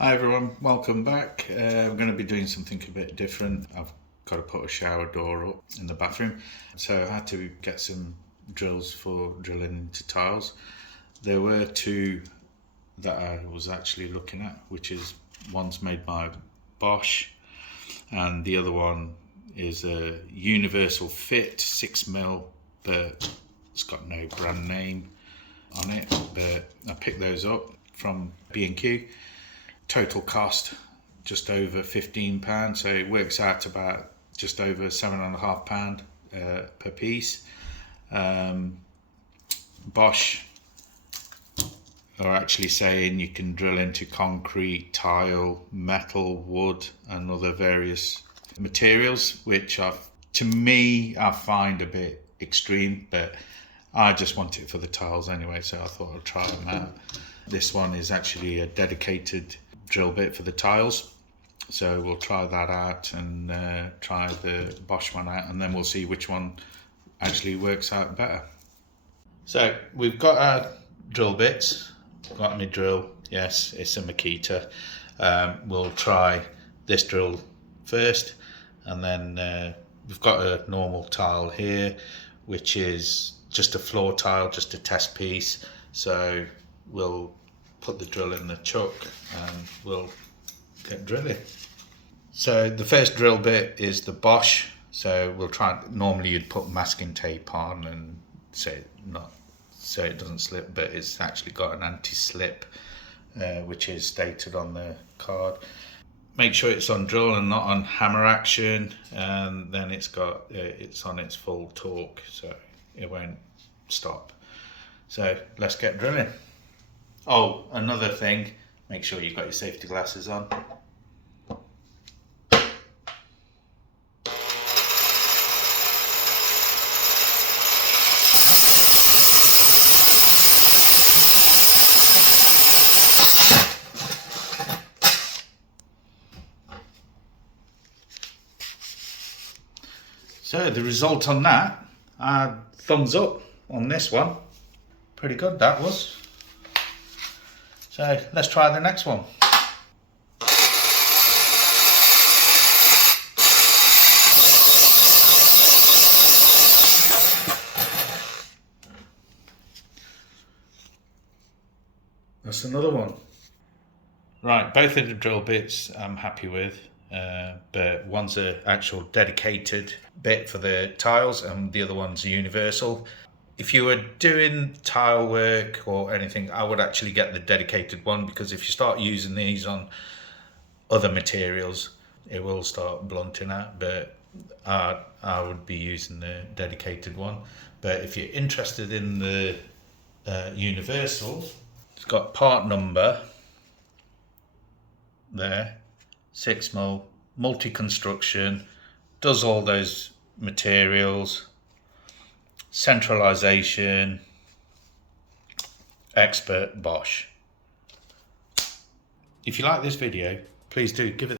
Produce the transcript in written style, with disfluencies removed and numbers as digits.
Hi everyone, welcome back. I'm going to be doing something a bit different. I've got to put a shower door up in the bathroom, so I had to get some drills for drilling into tiles. There were two that I was actually looking at, which is one's made by Bosch and the other one is a universal fit 6mm, but it's got no brand name on it. But I picked those up from B&Q. Total cost just over £15, so it works out about just over £7.5 per piece. Bosch are actually saying you can drill into concrete, tile, metal, wood and other various materials, which to me I find a bit extreme, but I just want it for the tiles anyway, so I thought I'd try them out. This one is actually a dedicated drill bit for the tiles, so we'll try that out and try the Bosch one out, and then we'll see which one actually works out better. So we've got our drill bits. Got my drill, yes, it's a Makita. We'll try this drill first, and then we've got a normal tile here, which is just a floor tile, just a test piece. So we'll put the drill in the chuck and we'll get drilling. So the first drill bit is the Bosch. So we'll try, normally you'd put masking tape on and so it doesn't slip, but it's actually got an anti-slip which is stated on the card. Make sure it's on drill and not on hammer action, and then it's on its full torque, so it won't stop. So let's get drilling. Oh, another thing, make sure you've got your safety glasses on. So the result on that, thumbs up on this one. Pretty good that was. So let's try the next one. That's another one. Right, both of the drill bits I'm happy with, but one's an actual dedicated bit for the tiles and the other one's universal. If you were doing tile work or anything, I would actually get the dedicated one, because if you start using these on other materials, it will start blunting out, but I would be using the dedicated one. But if you're interested in the universal, it's got part number there, 6mm, multi-construction, does all those materials, centralization, expert Bosch. If you like this video, please do give it